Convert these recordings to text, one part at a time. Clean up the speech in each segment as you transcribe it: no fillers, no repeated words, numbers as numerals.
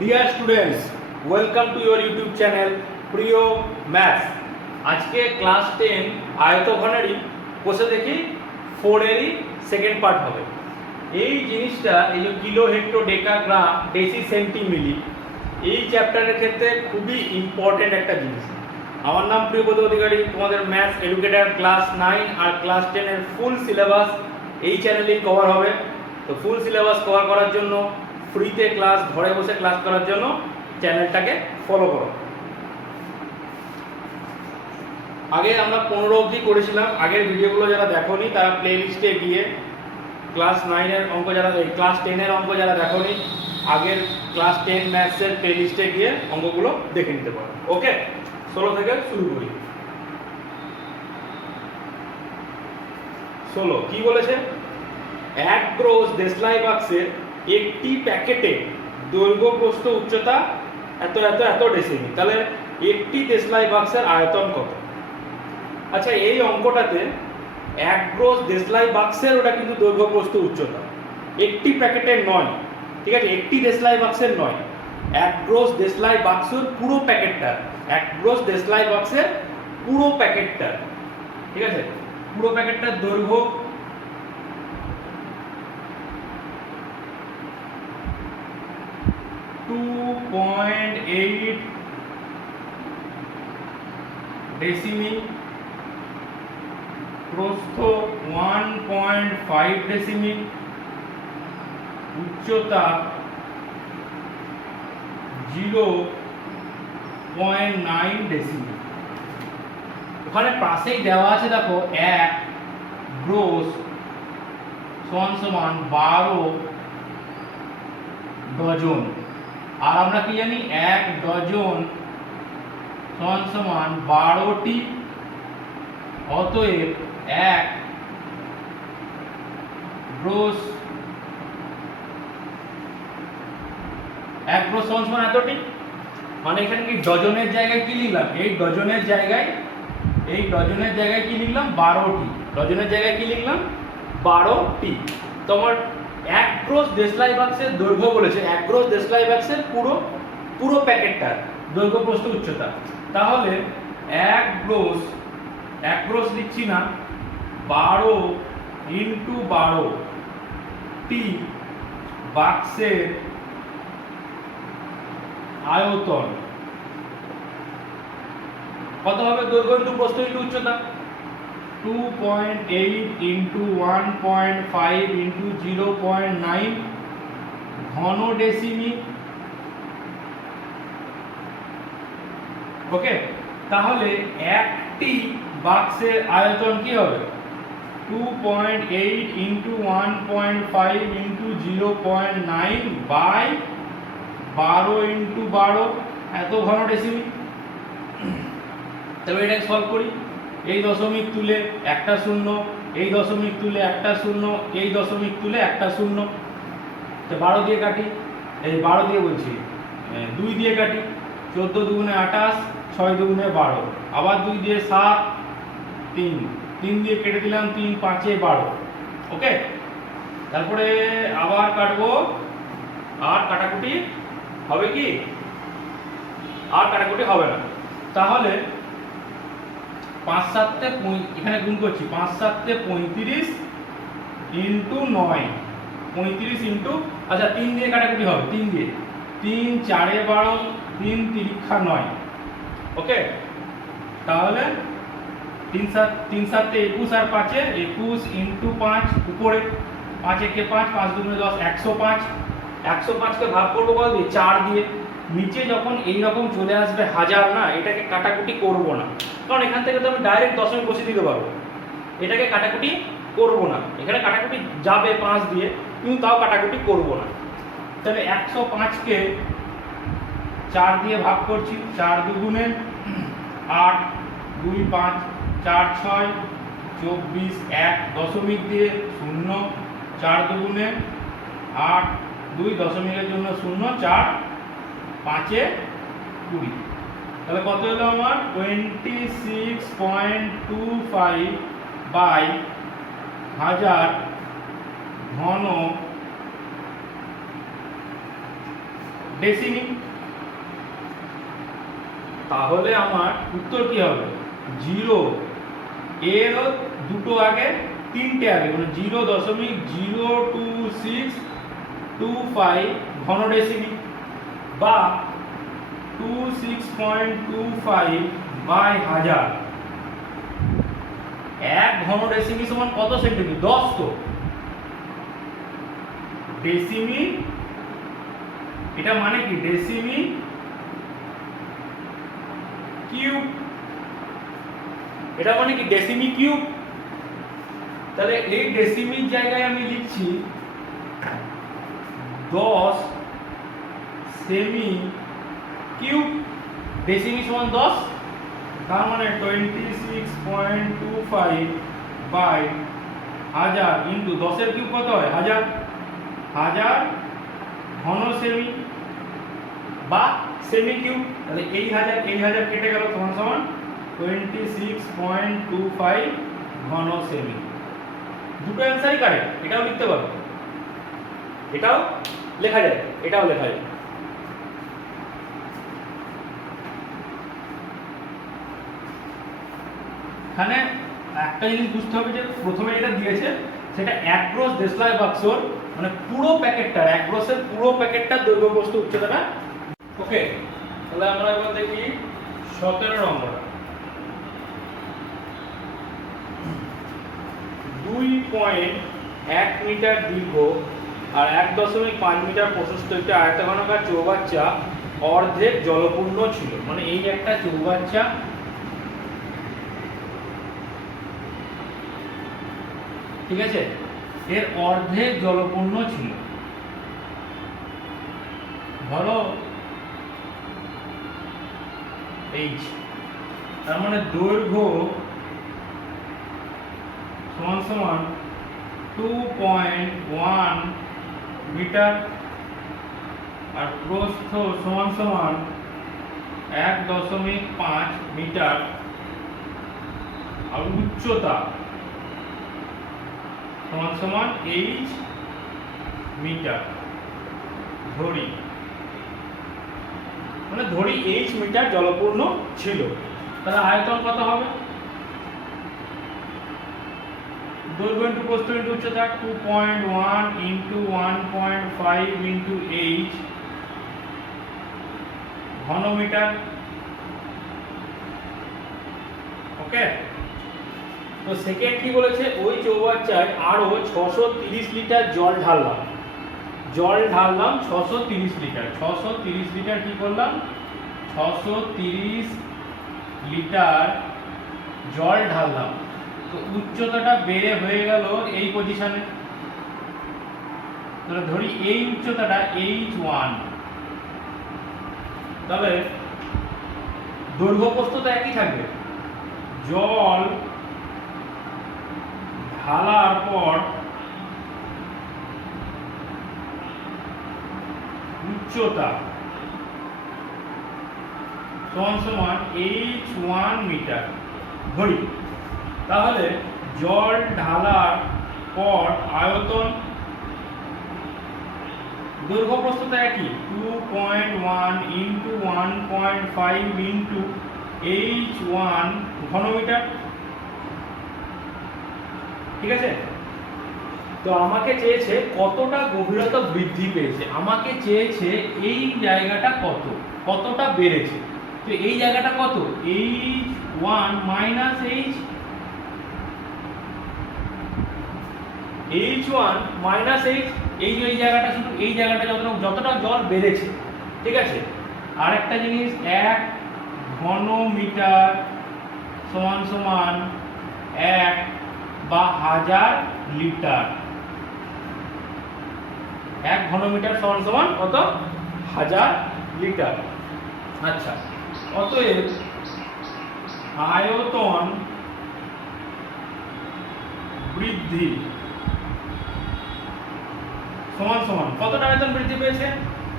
Dear students, welcome to your YouTube channel প্রিয় maths. আজকে class 10 আয়তঘনেরই বসে দেখি 4 এরই সেকেন্ড পার্ট হবে। এই জিনিসটা, এই যে কিলো হেক্টো ডেকা গ্রাম ডেসি সেন্টিমিলি, এই চ্যাপ্টারের ক্ষেত্রে খুবই ইম্পর্টেন্ট একটা জিনিস। আমার নাম প্রিয়ব্রত অধিকারী, তোমাদের ম্যাথস এডুকেটার ক্লাস 9 আর ক্লাস 10 এর ফুল সিলেবাস এই চ্যানেলেই কভার হবে। তো ফুল সিলেবাস কভার করার জন্য, ফ্রিতে ক্লাস, ঘরে বসে ক্লাস করার জন্য চ্যানেলটাকে ফলো করো। আগে আমরা 15 অবধি করেছিলাম। আগের ভিডিওগুলো যারা দেখোনি তারা প্লে লিস্টে গিয়ে ক্লাস 9 এর অঙ্ক যারা, ক্লাস 10 এর অঙ্ক যারা দেখোনি, আগের ক্লাস 10 ম্যাথসের প্লে লিস্টে গিয়ে অঙ্কগুলো দেখে নিতে পারো। ওকে, 16 থেকে শুরু করি। 16 কি বলেছে? এক গ্রোস দেশলাই বাক্সের একটি প্যাকেটে দৈর্ঘ্য প্রস্থ উচ্চতা এত এত এত ডেসিমিল। তাহলে একটি দেশলাই বাক্সের আয়তন কত? আচ্ছা, এই অঙ্কটাতে এক গ্রোস দেশলাই বাক্সের, ওটা কিন্তু দৈর্ঘ্য প্রস্থ উচ্চতা, একটি প্যাকেটের নয়, ঠিক আছে? একটি দেশলাই বাক্সের নয়, এক গ্রোস দেশলাই বাক্সের পুরো প্যাকেটটা, এক গ্রোস দেশলাই বাক্সের পুরো প্যাকেটটা, ঠিক আছে? পুরো প্যাকেটটার দৈর্ঘ্য 2.8 ডেসিমিল, প্রস্থ 1.5 ডেসিমিল, উচ্চতা 0.9 ডেসিমিল। ওখানে পাশেই দেওয়া আছে, দেখো, এক গ্রোস সমান 12 ডজন। আর আমরা কি জানি? এক ডজন সমান 12টি। অতএব এক গ্রোস সমান এতটি। মানে এখানে কি ডজনের জায়গায় কি লিখলাম? এই ডজনের জায়গায় কি লিখলাম? 12টি। ডজনের জায়গায় কি লিখলাম? 12টি। তোমার এক গ্রোস দেশলাই বাক্সের দৈর্ঘ্য বলেছে, এক গ্রোস দেশলাই বাক্সের পুরো প্যাকেটটার দৈর্ঘ্য প্রস্থ উচ্চতা। তাহলে এক গ্রোস লিখছি না, 12 ইন্টু 12টি বাক্সের আয়তন কত হবে? দৈর্ঘ্য ইন্টু প্রস্থ ইন্টু উচ্চতা। 2.8 ইন্টু 1.5 ইন্টু 0.9 ঘন ডেসিমিল। ওকে, তাহলে একটি বাক্সের আয়তন কি হবে? 2.8 ইন্টু 1.5 ইন্টু 0.9 বাই 12 ইন্টু 12, এত ঘন ডেসিমিল। তবে এটা সলভ করি। এই দশমিক তুলে একটা শূন্য, এই দশমিক তুলে একটা শূন্য, এই দশমিক তুলে একটা শূন্য। তো 12 দিয়ে কাটি, এই 12 দিয়ে বলছি, 2 দিয়ে কাটি, 14 দুগুণে 28, 6 দুগুণে 12, আবার 2 দিয়ে 7, 3 দিয়ে কেটে দিলাম, 3 5 12। ওকে, তারপরে আবার কাটবো। আর কাটাকুটি হবে কি? আর কাটাকুটি হবে না। তাহলে 5 7 এখানে গুণ করছি, 5 7 35 ইন্টু 9, 35 ইন্টু, আচ্ছা 3 দিয়ে কাটাকুটি হবে, 3 দিয়ে, 3 4 12, 3 তিরিক্ষা 9। ওকে, তাহলে 3 7 21 আর 5 21 ইন্টু 5, উপরে 5 একে 5, 5 দুগুণে 10, 105। 105কে ভাগ করবো কত দিয়ে? 4 দিয়ে। নিচে যখন এইরকম চলে আসবে হাজার, না, এটাকে কাটাকুটি করব না, কারণ এখান থেকে তো আমি ডাইরেক্ট দশমিক বসিয়ে দিতে পারবো। এটাকে কাটাকুটি করব না, এখানে কাটাকুটি যাবে 5 দিয়ে, কিন্তু তাও কাটাকুটি করব না। তাহলে 105কে 4 দিয়ে ভাগ করছি, 4 দুগুণে 8, 2 5, 4 6, 24, 1 দশমিক দিয়ে 0, 4 দুগুণে 8, 2 দশমিকের জন্য 0, 4 5 20। তাহলে কত হলো আমার? 26.25 বাই 1000 ঘন ডেসিমি। তাহলে আমার উত্তর কি হবে? 0 এর দুটো আগে তিনটে আগে, মানে 0.02625 ঘন ডেসিমি বা 26.25 বাই হাজার। এক ঘন ডেসিমি সমান কত সেন্টিমিটার? 10। তো ডেসিমি, এটা মানে কি? ডেসিমি কিউব, এটা মানে কি? ডেসিমি কিউব। তাহলে এই ডেসিমির জায়গায় আমি লিখছি 10 সেমি কিউব। ডেসিমি সমান 10, তার মানে 26.25 বাই হাজার ইন্টু 10 এর কিউব কত হয়? হাজার। হাজার ঘন সেমি বা সেমি কিউব। তাহলে এই হাজার কেটে গেল, সমান সমান 26.25 ঘন সেমি। দুটো অ্যান্সারই কারেক্ট। এটাও লিখতে পারো, এটাও লেখা যায়, এটাও লেখা যায়। এখানে একটা জিনিস বুঝতে হবে যে প্রথমে যেটা দিয়েছে সেটা অ্যাক্রস দেশলাই বাক্সর, মানে পুরো প্যাকেটটা, অ্যাক্রসের পুরো প্যাকেটটা দৈর্ঘ্য প্রস্থ উচ্চতাটা। ওকে, তাহলে আমরা এবার দেখি 17 নম্বরটা। 2.1 মিটার দীর্ঘ আর 1.5 মিটার প্রশস্ত একটি আয়তাকার চৌবাচ্চা অর্ধেক জলপূর্ণ ছিল। মানে এই একটা চৌবাচ্চা, ঠিক আছে, এর অর্ধেক জলপূর্ণ ছিল। ধরো এইচ, তার মানে দৈর্ঘ্য সমান সমান 2.1 মিটার আর প্রস্থ সমান সমান 1.5 মিটার আর উচ্চতা সমান সমান h মিটার। ধরি, মানে ধরি h মিটার জলপূর্ণ ছিল। তাহলে আয়তন কত হবে? দৈর্ঘ্য ইন্টু প্রস্থ ইন্টু উচ্চতা, 2.1 ইন্টু 1.5 ইন্টু h ঘন মিটার। ওকে, তো সেকেন্ড কি বলেছে? ওই চৌবাচ্চায় আরো 630 লিটার জল ঢাললাম। 630 লিটার। 630 লিটার কি করলাম? 630 লিটার জল ঢাললাম। তো উচ্চতাটা বেড়ে হয়ে গেল এই পজিশনে। তাহলে ধরি এই উচ্চতাটা h1, তাহলে দৈর্ঘ্য প্রস্থ তো একই থাকবে। জল ঢালার পর উচ্চতা সমান সমান h1 মিটার ধরি। তাহলে জল ঢালার পর আয়তন, দৈর্ঘ্য প্রস্থ তো একই, 2.1 ইন্টু 1.5 ইন্টু h1 ঘনমিটার। ঠিক আছে, তো আমাকে চেয়েছে কতটা গভীরতা বৃদ্ধি পেয়েছে, আমাকে চেয়েছে এই জায়গাটা কতটা বেড়েছে। তো এই জায়গাটা কত? h1 minus h1 minus h, এই যে এই জায়গাটা, শুধু এই জায়গাটা যতটা জল বেড়েছে। ঠিক আছে, আর একটা জিনিস, 1 ঘন মিটার সমান সমান 1 বা 1000 লিটার। 1 ঘন মিটার সমান সমান কত? 1000 লিটার। আচ্ছা, অতএব আয়তন বৃদ্ধি সমান সমান কতটা আয়তন বৃদ্ধি পেয়েছে?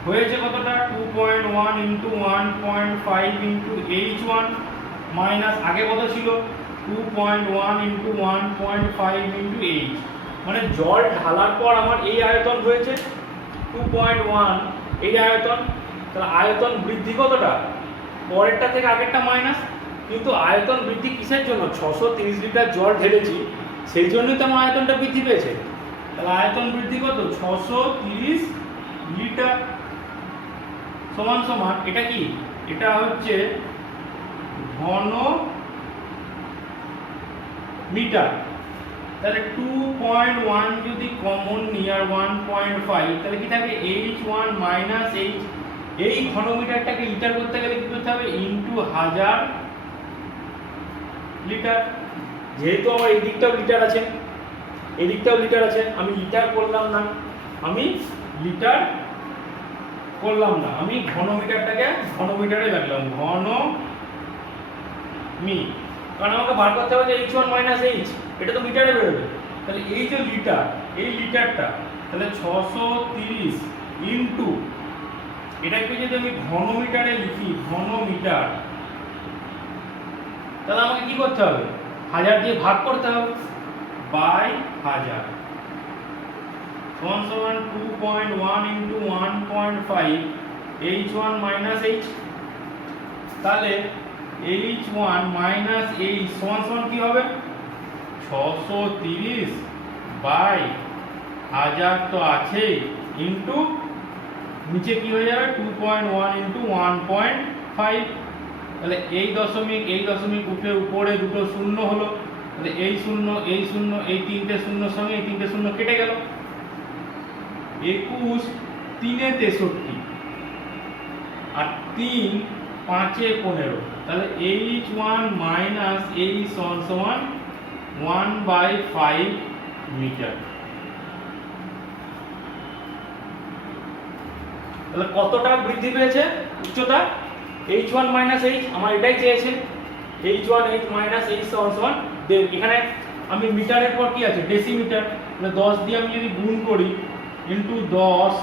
হয়েছে কতটা? 2.1 ইন্টু 1.5 ইন্টু h1 মাইনাস আগে কত ছিল? 2.1 ইন্টু 1.5 ইন্টু h, মানে জল ঢালার পর আমার এই আয়তন হয়েছে 2.1 এই আয়তন, তাহলে আয়তন বৃদ্ধি কতটা, পরেরটা থেকে আগেরটা মাইনাস, কিন্তু আয়তন বৃদ্ধি কিসের জন্য, 630 লিটার জল ঢেলেছি সেই জন্যই তো আমার আয়তনটা বৃদ্ধি পেয়েছে। তাহলে আয়তন বৃদ্ধি কত, 630 লিটার সমান সমান এটা কি, এটা হচ্ছে ঘন মিটার। তাহলে 2.1 যদি কমন নিয়ার 1.5 তাহলে কি থাকে h1 মাইনাস h, এই ঘনমিটারটাকে লিটার করতে গেলে কি করতে হবে, ইনটু 1000 লিটার। যেহেতু আমার এই দিকটাও লিটার আছে এই দিকটাও লিটার আছে, আমি লিটার করলাম না, আমি লিটার করলাম না, আমি ঘনমিটারটাকে ঘনমিটারে লাগলাম, ঘন মি, কারণ আমাকে বার করতে হবে যে h1 মাইনাস h, এটা তো মিটারে বেরোবে। তাহলে এই যে লিটার, এই লিটারটা তাহলে 630 ইনটু এটাকে যদি আমি ঘনমিটারে লিখি, ঘনমিটার, তাহলে আমাকে কি করতে হবে, 1000 দিয়ে ভাগ করতে হবে, বাই 1000 সমান সমান 2.1 ইনটু 1.5 h1 মাইনাস h। তাহলে h1 মাইনাস h সমান সমান কি হবে, 630 বাই 1000 তো আছে, ইনটু নিচে কি হয়ে যাবে 2.1 ইনটু 1.5। তাহলে এই দশমিক উঠে উপরে দুটো শূন্য হলো, তাহলে এই শূন্য এই তিনটে শূন্যর সঙ্গে এই তিনটে শূন্য কেটে গেল, 21 3 এ 63 আর 3 5 এ 15, তাহলে h1 মাইনাস h সমান সমান 1/5 মিটার। তাহলে কতটা বৃদ্ধি পেয়েছে উচ্চতা, h1 মাইনাস h, আমার এটাই চেয়েছে, h1 h মাইনাস h সমান সমান, এখানে আমি মিটারের পর কি আছে ডেসিমিটার, তাহলে 10 দিয়ে আমি যদি গুণ করি ইনটু 10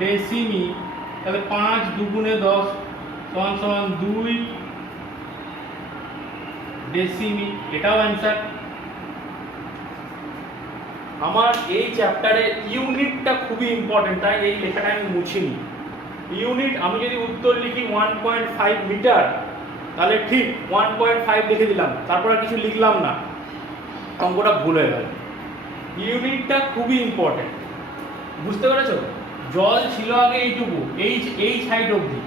ডেসিমি, তাহলে 5 দুগুণে 10 সমান সমান 2 ডেসিমি, এটাও অ্যান্সার। আমার এই চ্যাপ্টারে ইউনিটটা খুবই ইম্পর্টেন্ট, তাই এই লেখাটা আমি মুছিনি। ইউনিট আমি যদি উত্তর লিখি 1.5 মিটার তাহলে ঠিক 1.5 লিখে দিলাম, তারপর আর কিছু লিখলাম না, অঙ্কটা ভুল হয়ে গেল। ইউনিটটা খুবই ইম্পর্টেন্ট, বুঝতে পেরেছো? জল ছিল আগে এইটুকু, এই সাইড অবধি,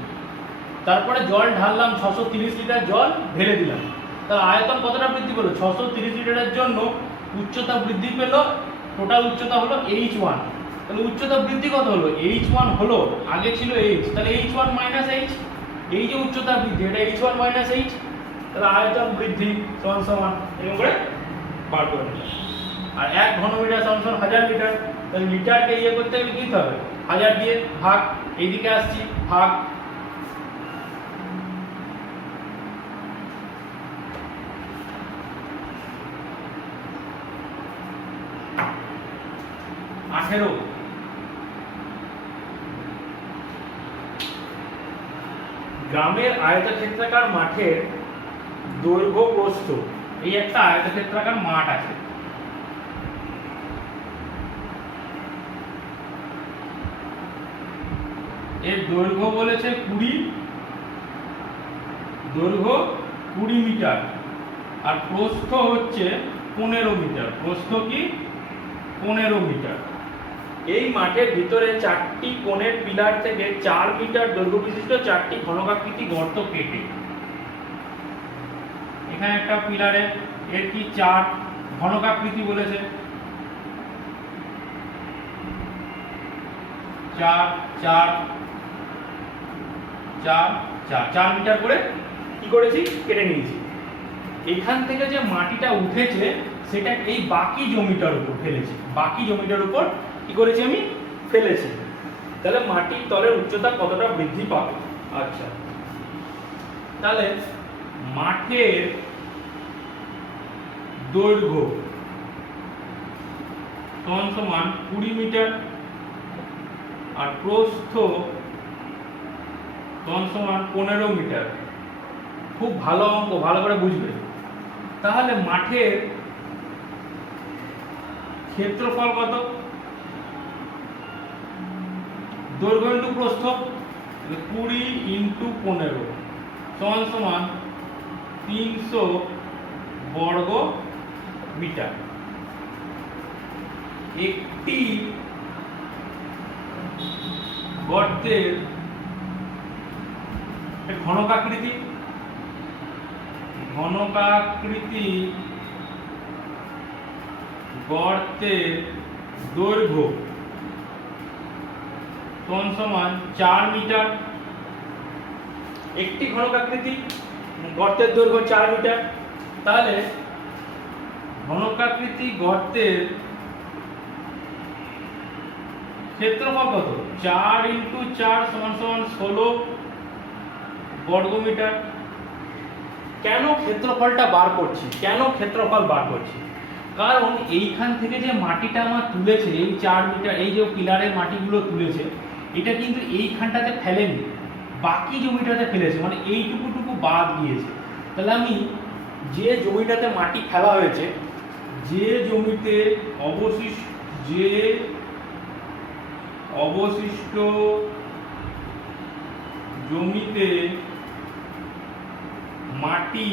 তারপরে জল ঢাললাম 630 লিটার জল ঢেলে দিলাম, তাহলে আয়তন কতটা বৃদ্ধি পেল, 630 লিটারের জন্য উচ্চতা বৃদ্ধি পেল, টোটাল উচ্চতা হলো h1, তাহলে উচ্চতা বৃদ্ধি কত হলো, h1 হলো, আগে ছিল h, তাহলে h1 মাইনাস h, এই যে উচ্চতা বৃদ্ধি এটা h1 মাইনাস h, তাহলে আয়তন বৃদ্ধি সমান সমান এরকম করে বার করে নিলাম। আর 1 ঘনমিটার সমান সমান 1000 লিটার, তাহলে লিটারকে ইয়ে করতে গেলে কি হবে, 1000 দিয়ে ভাগ, এইদিকে আসছি ভাগ, গ্রামের আয়তক্ষেত্রাকার মাঠের দৈর্ঘ্য প্রস্থ, এই একটা আয়তক্ষেত্রাকার মাঠ আছে, এর দৈর্ঘ্য বলেছে 20 মিটার আর প্রস্থ হচ্ছে 15 মিটার, প্রস্থ কি 15 মিটার। এই মাঠের ভিতরে 4টি কোণের পিলার থেকে 4 মিটার দৈর্ঘ্য বিশিষ্ট 4টি ঘনকাকৃতি গর্ত কেটে, এখানে একটা পিলারে এর কি 4 ঘনকাকৃতি বলেছে, 4 4 4 4 4 মিটার করে কি করেছি কেটে নিয়েছি। এখান থেকে যে মাটিটা উঠেছে সেটা এই বাকি জমিটার উপর ফেলেছি, বাকি জমিটার উপর কি করেছি আমি ফেলেছি, তাহলে মাটির তলের উচ্চতা কতটা বৃদ্ধি পাবে। আচ্ছা, তাহলে মাঠের দৈর্ঘ্য সমান সমান 20 মিটার আর প্রস্থ সমান সমান 15 মিটার। খুব ভালো অঙ্ক, ভালো করে বুঝবে। তাহলে মাঠের ক্ষেত্রফল কত, দৈর্ঘ্য ইন্টু প্রস্থ, 20 ইন্টু 15 সমান সমান 300 বর্গ মিটার। একটি গর্তের ঘনকাকৃতি গর্তের দৈর্ঘ্য সমান সমান 4 মিটার। একটি ঘনকাকৃতি গর্তের দৈর্ঘ্য 4 মিটার। তাহলে ঘনকাকৃতি গর্তের ক্ষেত্রফল কত? 4 ইন্টু 4 সমান সমান 16 বর্গ মিটার। কেন ক্ষেত্রফলটা বার করছি? কারণ এইখান থেকে যে মাটিটা আমার তুলেছে, এই 4 মিটার, এই যে পিলারের মাটিগুলো তুলেছে, এটা কিন্তু এইখানটাতে ফেলেনি, বাকি জমিটাতে ফেলেছে, মানে এইটুকুটুকু বাদ দিয়েছে। তাহলে আমি যে জমিটাতে মাটি ফেলা হয়েছে, যে জমিতে অবশিষ্ট জমিতে মাটি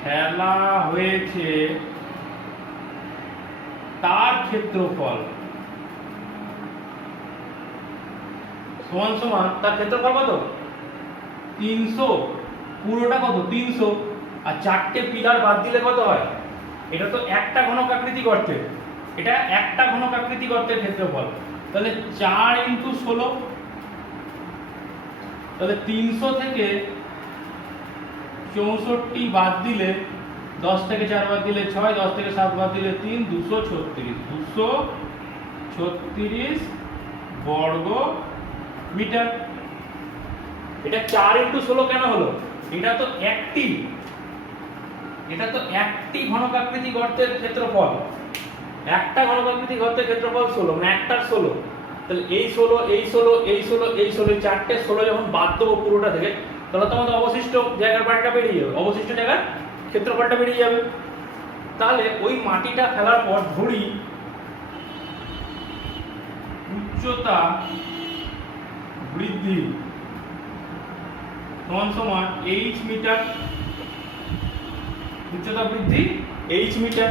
ফেলা হয়েছে তার ক্ষেত্রফল সমান সমান, তার ক্ষেত্রফল কত? 300। পুরোটা কত? 300। আর 4টে পিলার বাদ দিলে কত হয়? এটা তো একটা ঘনকাকৃতি গর্তের, এটা একটা ঘনকাকৃতি গর্তের ক্ষেত্রফল। তাহলে 4 ইন্টু 16, তাহলে 300 থেকে 64 বাদ দিলে, 10 থেকে 4 বাদ দিলে 6, 10 থেকে 7 বাদ দিলে 3, 236 বর্গ মিটার। এটা 4 ইন্টু 16 কেন হলো? এটা তো একটি ঘনকাকৃতি গর্তের ক্ষেত্রফল। একটা ঘনকাকৃতি গর্তের ক্ষেত্রফল 16, মানে একটার 16। তাহলে এই 16, এই 16, এই 16, এই 16, এই 4টে 16 যখন বাদ দেবো পুরোটা থেকে, তাহলে তো আমাদের অবশিষ্ট জায়গার বাড়িটা বেরিয়ে যাবে, অবশিষ্ট জায়গার ক্ষেত্রফলটা বেরিয়ে যাবে। তাহলে ওই মাটিটা ফেলার পর ধরি উচ্চতা বৃদ্ধি সমান সমান h মিটার। উচ্চতা বৃদ্ধি h মিটার।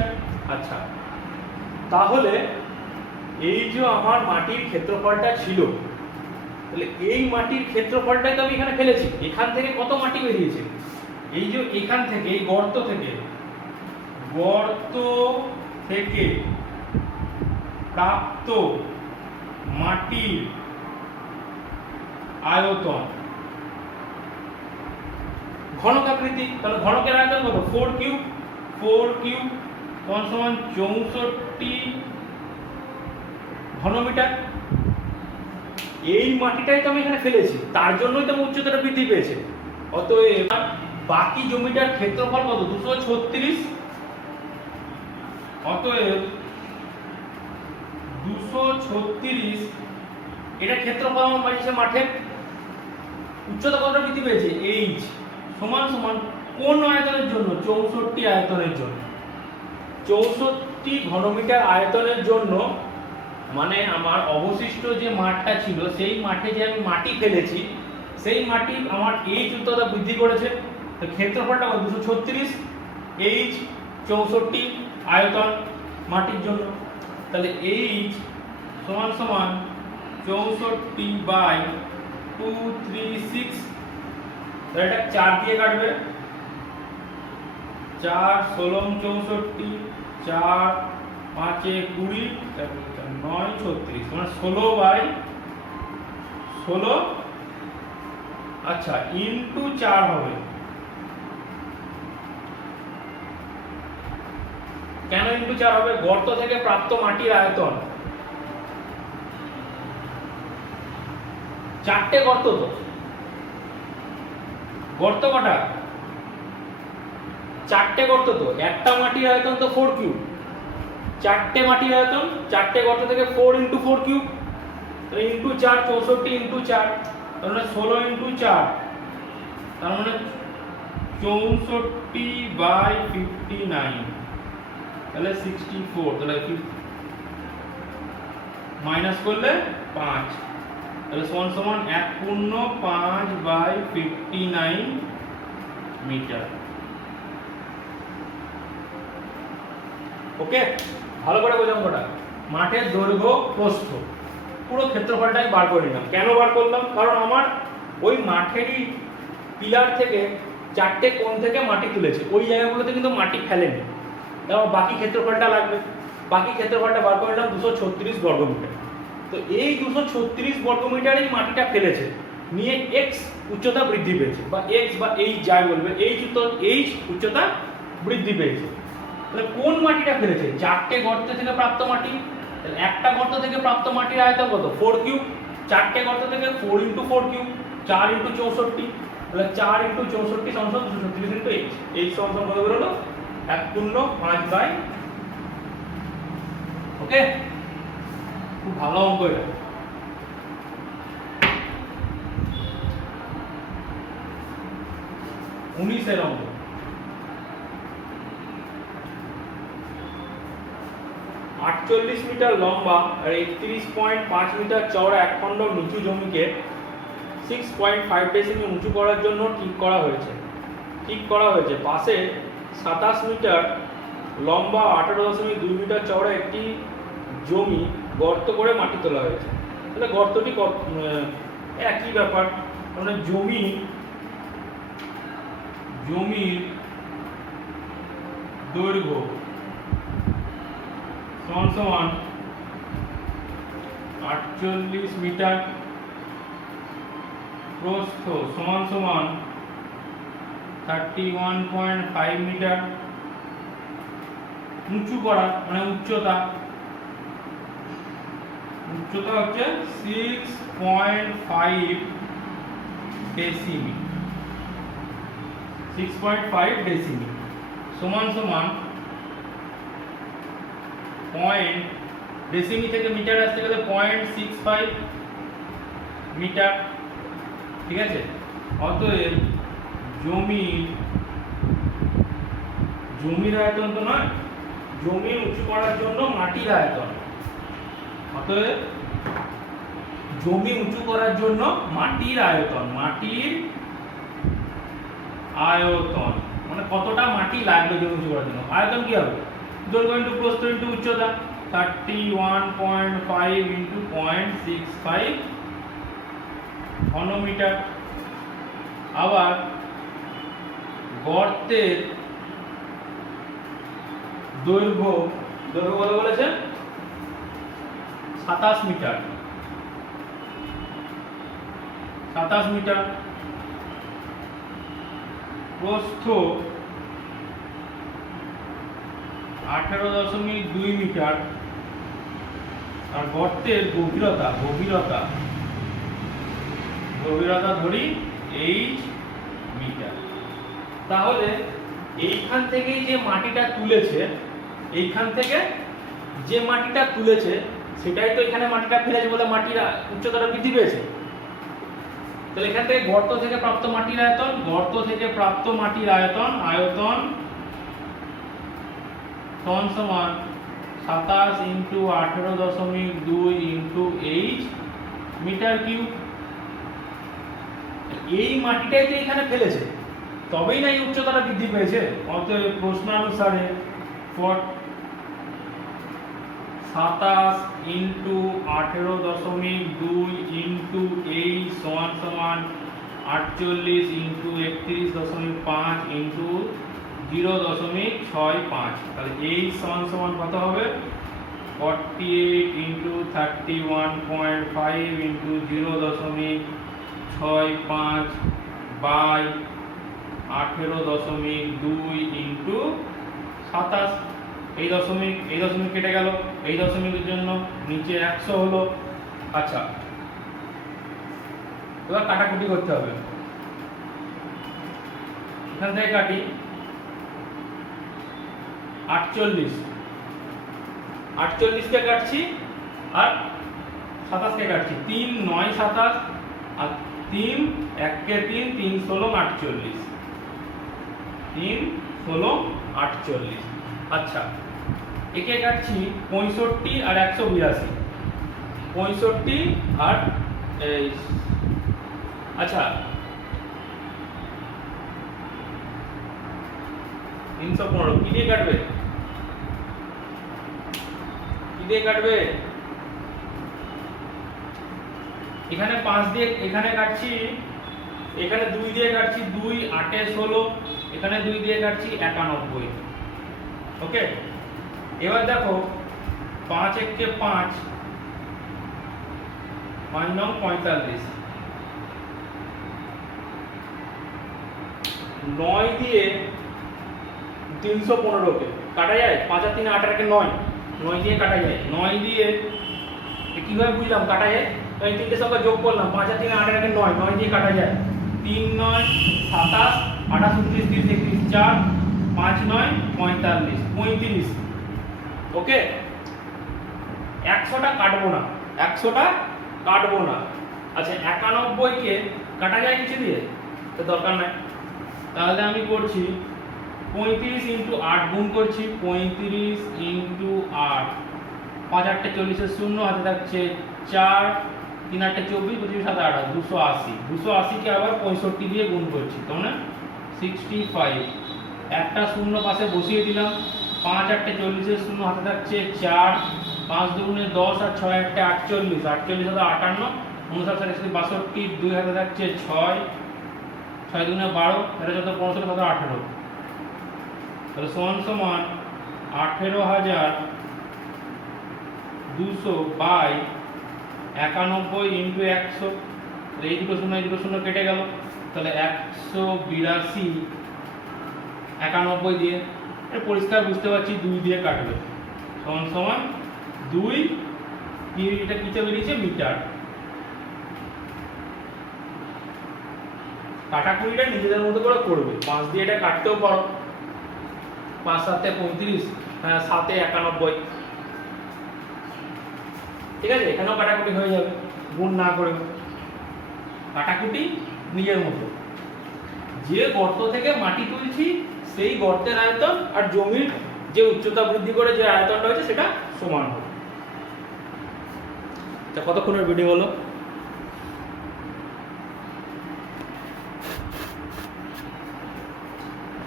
আচ্ছা, তাহলে এই যে আমার মাটির ক্ষেত্রফলটা ছিল, তাহলে এই মাটির ক্ষেত্রফলটাই তো আমি এখানে ফেলেছি। এখান থেকে কত মাটি বেরিয়েছে? এই যে এখান থেকে, এই গর্ত থেকে প্রাপ্ত মাটির আয়তন, ঘনকাকৃতি, তাহলে ঘনকের আয়তন কত? 4 কিউব সমান 64 ঘনমিটার। এই মাটিটাই তো আমি এখানে ফেলেছি, তার জন্যই তো উচ্চতাটা বৃদ্ধি পেয়েছে। অতএব বাকি জমিটার ক্ষেত্রফল কত? 236। অতএব 236, এটা ক্ষেত্রফল আমার পাইছে মাঠের। উচ্চতা কতটা বৃদ্ধি পেয়েছে? h সমান সমান কোন আয়তনের জন্য? 64 আয়তনের জন্য। 64 ঘনমিটার আয়তনের জন্য, মানে আমার অবশিষ্ট যে মাঠটা ছিল, সেই মাঠে যে আমি মাটি ফেলেছি, সেই মাটি আমার h উচ্চতা বৃদ্ধি করেছে। তো ক্ষেত্রফলটা 236, h 64 আয়তন মাটির জন্য। তাহলে h সমান সমান 64/236। এটা 4 দিয়ে কাটবে, 4 16 64, 4 5 20, 9 36, মানে 16/16। আচ্ছা, ইনটু 4 হবে। কেন ইনটু 4 হবে? গর্ত থেকে প্রাপ্ত মাটির আয়তন। 4টে গর্ত, তো গর্ত কটা? 4টে গর্ত, তো একটা মাটির আয়তন তো 4 কিউব। 4টে মাটির আয়তন, 4টে গর্ত থেকে 4 ইন্টু 4 কিউব, তাহলে ইন্টু 4, 64 ইন্টু 4, তার মানে 16 ইন্টু 4, তার মানে 64/59, তাহলে 64, তাহলে মাইনাস করলে 5, তাহলে সমান সমান 1.5/59 মিটার। ওকে, ভালো করে বোঝাম কটা। মাঠের দৈর্ঘ্য প্রস্থ পুরো ক্ষেত্রফলটাই বার করে নিলাম। কেন বার করলাম? কারণ আমার ওই মাঠেরই পিলার থেকে 4টে কোণ থেকে মাটি তুলেছে, ওই জায়গাগুলোতে কিন্তু মাটি ফেলেনি, তারপর বাকি ক্ষেত্রফলটা লাগবে। বাকি ক্ষেত্রফলটা বার করে নিলাম 236 বর্গমিটার। তো এই 236 বর্গমিটারেই মাটিটা ফেলেছে, নিয়ে এক্স উচ্চতা বৃদ্ধি পেয়েছে, বা এক্স বা এইচ যাই বলবে, এইচ উচ্চতা বৃদ্ধি পেয়েছে। তাহলে কোন মাটিটা ফেলেছে? 4টে গর্ত থেকে প্রাপ্ত মাটি। তাহলে একটা গর্ত থেকে প্রাপ্ত মাটির আয়তন কত? 4 কিউব। 4টে গর্ত থেকে 4 × 4 কিউব, 4 × 64। তাহলে 4 × 64 সমান 236 × এইচ। এইচ সমান কত বেরোলো? 1.5/। ওকে, খুব ভালো অঙ্ক এটা। উনিশের অঙ্ক। আটচল্লিশ মিটার লম্বা আর 31.5 মিটার চওড়া একখণ্ড নিচু জমিকে 6.5 ডেসিমিল উঁচু করার জন্য ঠিক করা হয়েছে পাশে 27 মিটার লম্বা 18.2 মিটার চওড়া একটি জমি গর্ত করে মাটি তোলা হয়েছে। তাহলে গর্তটি একই ব্যাপার, মানে জমির দৈর্ঘ্য সমান 48 মিটার, প্রস্থ সমান 31.5 মিটার, উঁচু করা মানে উচ্চতা হচ্ছে 6.5 ডেসিমিল। 6.5 ডেসিমিল সমান পয়েন্ট, ডেসিমিল থেকে মিটার আসতে গেলে 0.65 মিটার। ঠিক আছে, অতএব জমির আয়তন তো নয়, জমি উঁচু করার জন্য মাটির আয়তন। অতএব জমি উঁচু করার জন্য মাটির আয়তন মানে কতটা মাটি লাগবে জমি উঁচু করার জন্য। আয়তন কি হবে? দৈর্ঘ্য ইন্টু প্রস্থ ইন্টু উচ্চতা, 31.5 ইন্টু 0.65 ঘনমিটার। আবার গর্তের দৈর্ঘ্য কত বলেছে? 27 মিটার। 27 মিটার, প্রস্থ 18.2 মিটার, আর গর্তের গভীরতা ধরি এইচ মিটার। তাহলে এইখান থেকেই যে মাটিটা তুলেছে সেটাই তো এখানে মাটিটা ফেলেছে বলে মাটির উচ্চতাটা বৃদ্ধি পেয়েছে। তাহলে এখান থেকে গর্ত থেকে প্রাপ্ত মাটির আয়তন সমান 27 into 18.2 into H metre cube. এই মাটিটাই তো এখানে ফেলেছে, তবেই না এই উচ্চতাটা বৃদ্ধি পেয়েছে। অতএব প্রশ্নানুসারে 27 ইন্টু 18.2 ইন্টু এইচ সমান 48 ইন্টু 31.5 ইন্টু 0.65। তাহলে এইচ সমান কত হবে? 48 ইন্টু 31.5 ইন্টু 0.65 বাই 18.2 ইন্টু 27। এই দশমিক কেটে গেল, এই দশমিকের জন্য নিচে 100 হলো। আচ্ছা, এবার কাটাকুটি করতে হবে। এখান থেকে কাটি 48 কে কাটছি আর 27 কে কাটছি। 3 9 27 আর 3 1 কে 3 3 16 48। 3 16 48। আচ্ছা, একে কাটছি 65 আর 182। 65 আর এই আচ্ছা 315 কি দিয়ে কাটবে, কি দিয়ে কাটবে? এখানে 5 দিয়ে এখানে কাটছি, এখানে 2 দিয়ে কাটছি, 2 8 এ 16, এখানে 2 দিয়ে কাটছি 91। ওকে, এবার দেখো 5 1 5, 5 9 45, 9 দিয়ে 315 কে কাটা যায়, 5 আর 3 8 আর 9, 9 দিয়ে কাটা যায়, 9 দিয়ে কিভাবে বুঝলাম কাটা যায়? আমি তিনটে সংখ্যা যোগ করলাম, 5 আর 3 8 আর 9, 9 দিয়ে কাটা যায়, 3 9 27, 28 29 30 31, 4 5 9 45, 35। ওকে, 100টা কাটবো না, 100টা কাটবো না। আচ্ছা 91 কে কাটা যায় কিছু দিয়ে? তো দরকার নাই, তাহলে আমি করছি 35 ইন্টু 8 গুণ করছি, 35 ইন্টু 8, 5 8 40 এর 0 হাতে থাকছে 4, 3 8 24, 25 7 18, 280। 280 কে আবার 65 দিয়ে গুণ করছি, তার মানে 65। একটা শূন্য পাশে বসিয়ে দিলাম, 5 8 40 এর 0 হাতে থাকছে 4, 5 দুগুণে 10 আর 6 8 48, 48 হাতে 58, 59 62, 2 হাতে থাকছে 6, 6 দুগুণে 12, 13 14 15 17 18, তাহলে সমান সমান 18,200 বাই 91 ইন্টু 100। এই দুটো শূন্য কেটে গেল, তাহলে 182 91 দিয়ে, এটা পরিষ্কার বুঝতে পারছি 2 দিয়ে কাটবে, সমান সমান 2, এটা কিতে বেরিয়েছে মিটার। কাটাকুটিটা নিজেদের মতো করে করবে, 5 দিয়ে এটা কাটতেও পারো, 5 7 35, 7 91, ঠিক আছে, এখানেও কাটাকুটি হয়ে যাবে গুণ না করে, কাটাকুটি নিজের মতো। যে গর্ত থেকে মাটি তুলছি সেই গর্তের আয়তন আর জমির যে উচ্চতা বৃদ্ধি করে যে আয়তনটা হয়েছে সেটা সমান হবে। তা কতক্ষণের ভিডিও হলো?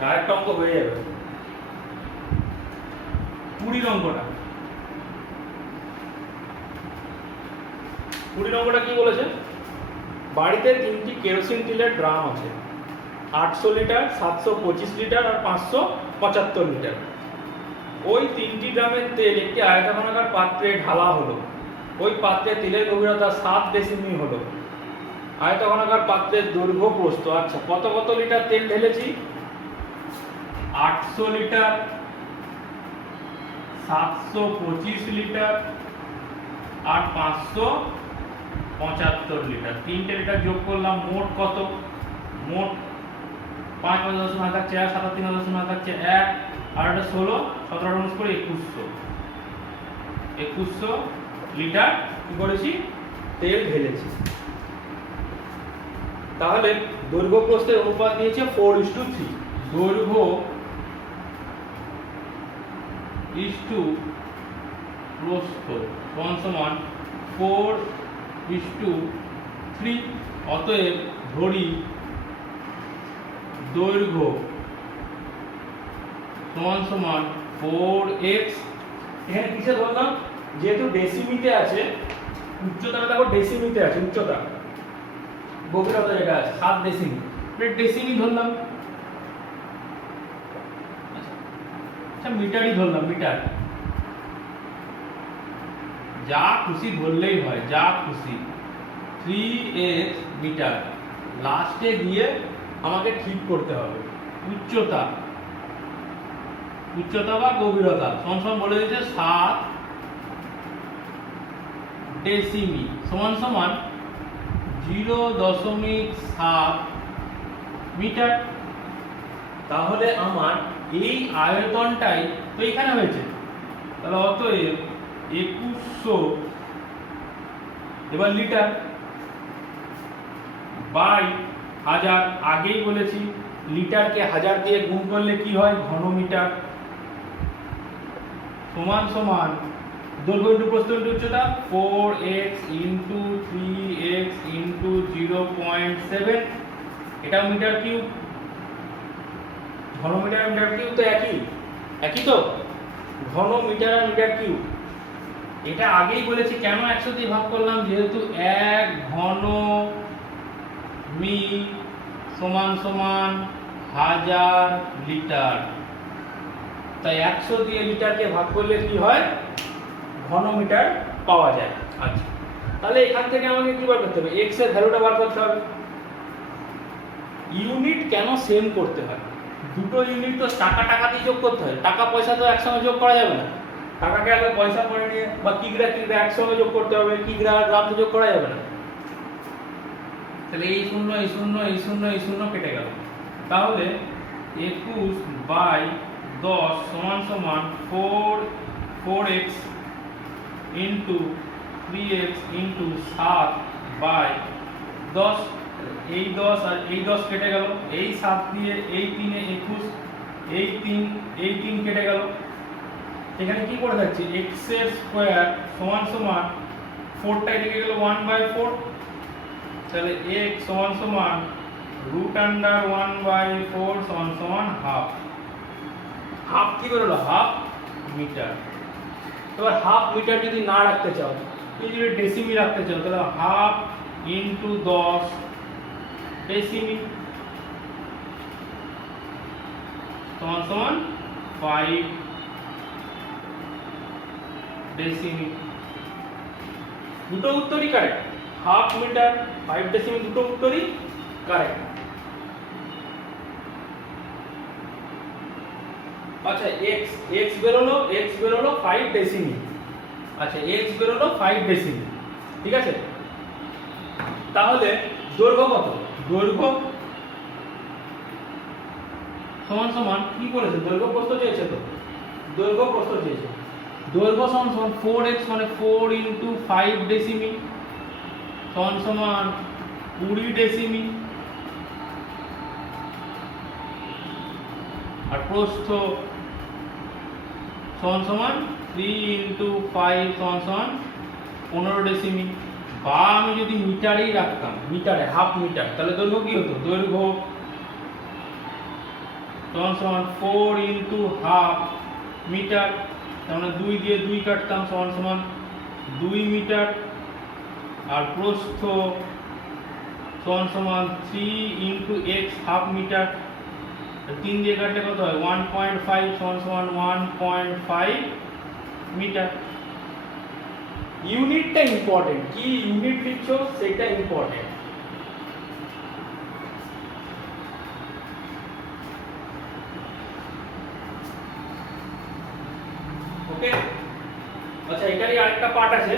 আরেকটা অঙ্ক হয়ে যাবে, 20 অঙ্কটা। 20 অঙ্কটা কি বলেছে? বাড়িতে 3টি কেরোসিন তেলের ড্রাম আছে, 800 লিটার, 725 লিটার আর 575 লিটার। ওই 3টি ড্রামের তেল একটি আয়তক্ষেত্রাকার পাত্রে ঢালা হলো, ওই পাত্রে তেলের গভীরতা 7 ডেসিমি হলো, আয়তক্ষেত্রাকার পাত্রের দৈর্ঘ্য প্রস্থ। আচ্ছা কত কত লিটার তেল ঢেলেছি? 800 লিটার, 725 লিটার আর 575 লিটার, 3টে লিটার যোগ করলাম, মোট কত? মোট 5 5 10 না থাকছে 1, 7 3 10 না থাকছে 1, আর এটা 16, 17 19 করে 2100 লিটার কি করেছি? তেল ঢেলেছি। তাহলে দৈর্ঘ্য প্রস্থের অনুপাত দিয়েছে 4:3, দৈর্ঘ্য ইস্টু প্রস্থ সমান সমান 4:3। অতএব ধরি দৈর্ঘ্য সমান সমান 4x। এখানে কিসে ধরলাম? যেহেতু ডেসিমিতে আছে, উচ্চতাটা দেখো ডেসিমিতে আছে, উচ্চতা গভীরতা যেটা আছে 7 ডেসিমি, ডেসিমি ধরলাম। আচ্ছা মিটারই ধরলাম, মিটার, যা খুশি ধরলেই হয়, যা খুশি। 3x মিটার, লাস্টে গিয়ে আমাকে ঠিক করতে হবে উচ্চতা, উচ্চতা বা গভীরতা সমান সমান বলে দিয়েছে 7 ডেসিমি সমান সমান 0.7 মিটার। তাহলে আমার এই আয়তনটাই তো এখানে হয়েছে, তাহলে অতএব 2100 এবার লিটার বাই 1000, আগেই বলেছি লিটারকে 1000 দিয়ে গুণ করলে কি হয়? ঘনমিটার, সমান সমান দৈর্ঘ্য ইন্টু প্রস্থ ইন্টু উচ্চতা 4x ইন্টু 3x ইন্টু 0.7, এটাও মিটার কিউব। ঘন মিটার আর মিটার কিউব তো একই তো, ঘন মিটার আর মিটার কিউব। এটা আগেই বলেছি কেন 100 দিয়ে ভাগ করলাম, যেহেতু 1 ঘন মি সমান সমান 1000 লিটার, তাই 100 দিয়ে লিটারকে ভাগ করলে কি হয়, ঘন মিটার পাওয়া যায়। আচ্ছা, তাহলে এখান থেকে আমাকে কি বার করতে হবে, x এর ভ্যালুটা বার করতে হবে। ইউনিট কেন সেম করতে হয়, দুটো ইউনিট তো টাকা দিয়ে যোগ করতে হয়, টাকা পয়সা তো একসঙ্গে যোগ করা যাবে না, টাকাকে আগে পয়সা করে নিয়ে বা কিগ্রা একসঙ্গে যোগ করতে হবে, কিগ্রা আর গ্রাম তো যোগ করা যাবে না। তাহলে এই শূন্য এই শূন্য এই শূন্য এই শূন্য কেটে গেল, তাহলে 21/10 সমান সমান 4x ইন্টু 3x ইন্টু 7/10। এই 10 আর এই 10 কেটে গেল, এই 7 দিয়ে এই 3 এ 21, এই 3 কেটে গেল। এখানে কি করে থাকছে, x এর স্কয়ার সমান সমান 4টা এদিকে গেল 1/4, তাহলে x সমান সমান √1/4 সমান সমান হাফ। হাফ কি বেরোলো, হাফ মিটার। এবার হাফ মিটার যদি না রাখতে চাও, এই যদি ডেসিমি রাখতে চাও, তাহলে হাফ ইন্টু 10 ডেসিমি সমান সমান 5 ডেসিমি। দুটো উত্তরই কারেক্ট, হাফ মিটার 5 ডেসিমি, দুটো উত্তরই কারেক্ট। আচ্ছা, x বেরোলো 5 ডেসিমি। আচ্ছা, x বেরোলো 5 ডেসিমি, ঠিক আছে। তাহলে দৈর্ঘ্য কত, দৈর্ঘ্য সমান সমান কি বলেছে, দৈর্ঘ্য প্রস্থ চেয়েছে, তো দৈর্ঘ্য প্রস্থ চেয়েছে। দৈর্ঘ্য সমান সমান 4x মানে 4 ইন্টু 5 ডেসিমি সমান সমান 20 ডেসিমি, আর প্রস্থ সমান সমান 3 ইন্টু 5 সমান সমান 15 ডেসিমি। বা আমি যদি মিটারেই রাখতাম, মিটারে হাফ মিটার, তাহলে দৈর্ঘ্য কি হতো, দৈর্ঘ্য সমান সমান 4 ইন্টু হাফ মিটার, তাহলে 2 দিয়ে 2 কাটতাম সমান সমান 2 মিটার, আর প্রস্থ সমান সমান 3 ইন্টু x হাফ মিটার, 3 দিয়ে কাটলে কত হয় 1.5 সমান সমান 1.5 মিটার। ইউনিটটা ইম্পর্টেন্ট, কি ইউনিট লিখছো সেটা ইম্পর্টেন্ট। ওকে, আচ্ছা এটারই আরেকটা পার্ট আছে,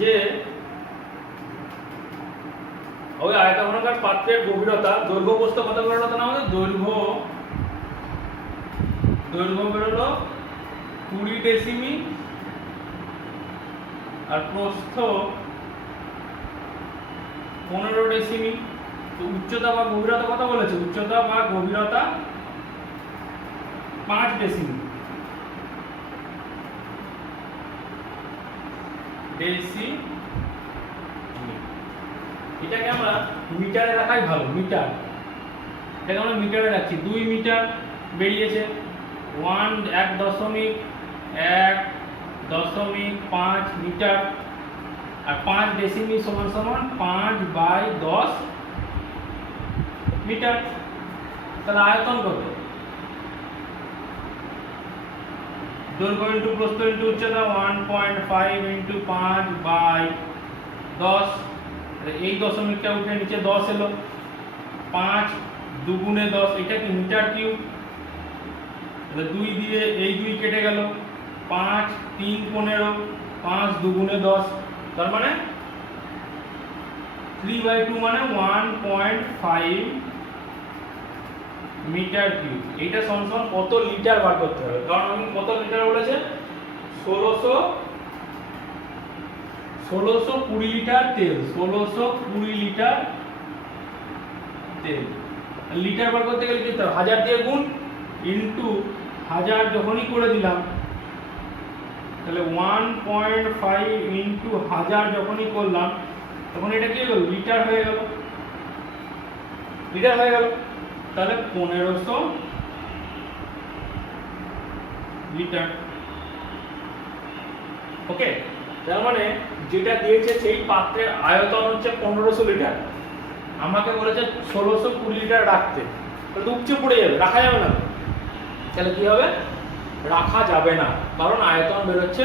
যে ওই আয়তঘনাকার পাত্রের গভীরতা, দৈর্ঘ্য প্রস্থ কত বেরোলো, না আমাদের দৈর্ঘ্য বেরোলো 20 ডেসিমি, আর প্রস্থ 15 ডেসিমি। তো উচ্চতা বা গভীরতা কত বলেছে, উচ্চতা বা গভীরতা 5 ডেসিমি, এটাকে আমরা মিটারে রাখাই ভালো, মিটার, এটাকে আমরা মিটারে রাখছি। 2 মিটার বেরিয়েছে, 1.5 মিটার, আর 5 ডেসিমি সমান সমান 5/10 মিটার। তাহলে আয়তন কত, দৈর্ঘ্য ইন্টু প্রস্থ ইন্টু উচ্চতা 1.5 ইন্টু 5/10, এই দশমিকটা উঠে নিচে 10 এলো, 5 2 × 10, এটা কি মিটার কিউব। 2 দিয়ে এই 2 কেটে গেল, 5 3 15, 5 2 × 10, তার মানে 3/2 মানে 1.5 মিটার কিউব। এইটা সমান সমান কত লিটার বার করতে হবে, কারণ আমি কত লিটার বলেছে, 1620 লিটার তেল, 1620 লিটার তেল। লিটার বার করতে গেলে কি করতে হবে, 1000 দিয়ে গুণ ইন্টু 1000 যখনই করে দিলাম তাহলে 1.5 ইন্টু 1000 যখনই করলাম তখন এটা কি হলো, লিটার হয়ে গেল, লিটার হয়ে গেল। তাহলে 1500 লিটার। ওকে, তার মানে যেটা দিয়েছে সেই পাত্রের আয়তন হচ্ছে 1500 লিটার, আমাকে বলেছে 1620 লিটার রাখতে। তাহলে তো উপচে পড়ে যাবে, রাখা যাবে না। তাহলে কি হবে, রাখা যাবে না, কারণ আয়তন বেরোচ্ছে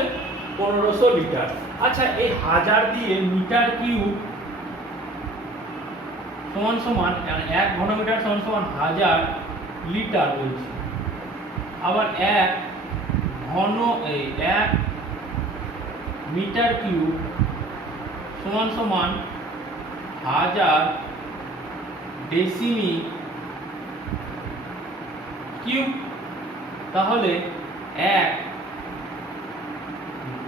1500 লিটার। আচ্ছা, এই 1000 দিয়ে মিটার কিউব সমান সমান 1 ঘনমিটার সমান সমান 1000 লিটার বলছি। আবার 1 মিটার কিউব সমান সমান 1000 ডেসিমি কিউব। তাহলে 1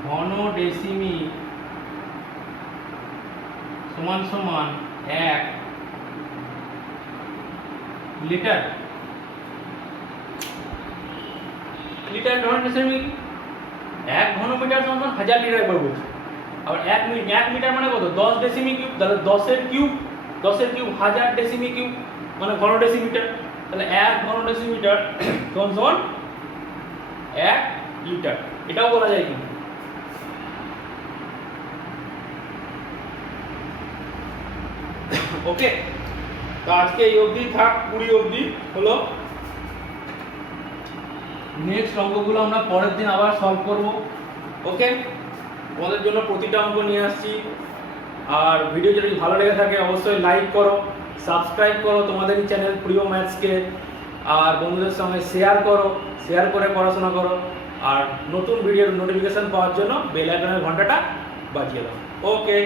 ঘন ডেসিমি সমান সমান 1 লিটার। লিটার ঘন ডেসিমি, 1 ঘনমিটার সমান 1000 লিটার করে বলছি। আবার 1 মিটার মানে কত, 10 ডেসিমি কিউব। তাহলে 10 এর কিউব 1000 ডেসিমি কিউব মানে ঘন ডেসিমিটার। তাহলে 1 ঘন ডেসিমিটার সমান 1 লিটার, এটাও বলা যায় কিন্তু। ওকে, তো আজকে এই অবধি থাক, 20 অবধি হলো। নেক্সট অঙ্কগুলো আমরা পরের দিন আবার সলভ করব। ওকে, তোমাদের জন্য প্রতিটা অঙ্ক নিয়ে আসছি। আর ভিডিও যদি ভালো লেগে থাকে অবশ্যই লাইক করো, সাবস্ক্রাইব করো তোমাদের এই চ্যানেল প্রিয় ম্যাথসকে, আর বন্ধুদের সঙ্গে শেয়ার করো, শেয়ার করে পড়াশোনা করো। আর নতুন ভিডিওর নোটিফিকেশন পাওয়ার জন্য বেল আইকনের ঘন্টাটা বাজিয়ে দাও। ওকে।